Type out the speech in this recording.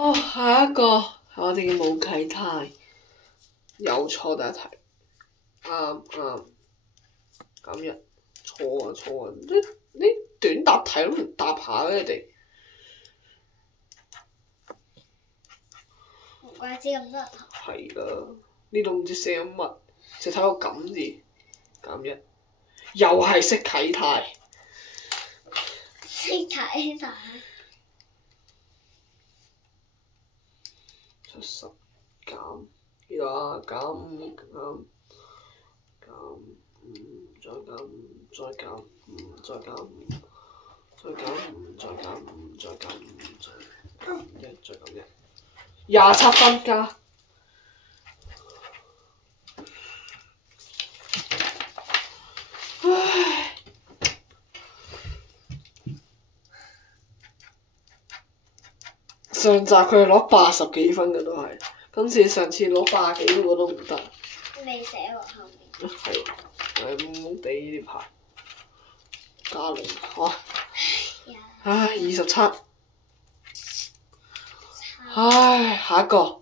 哦，下一個係我哋嘅武啟泰，又錯第一題，啱，咁樣錯啊！呢短答題都唔答下嘅你哋。唔怪之咁多人答。係啦，呢度唔知寫緊乜，就睇個咁字，咁一，又係識啟泰。識啟泰。70減幾多啊？減5減5，再減5，再減5，再減5，再減5，再減5，再減5，再減1，再減1，27分加。唉，上集佢係攞80幾分嘅都係，今次上次攞80幾嗰個都唔得。未寫喎後面。係，懵懵地呢排。加0嚇。唉，27。唉，下一個。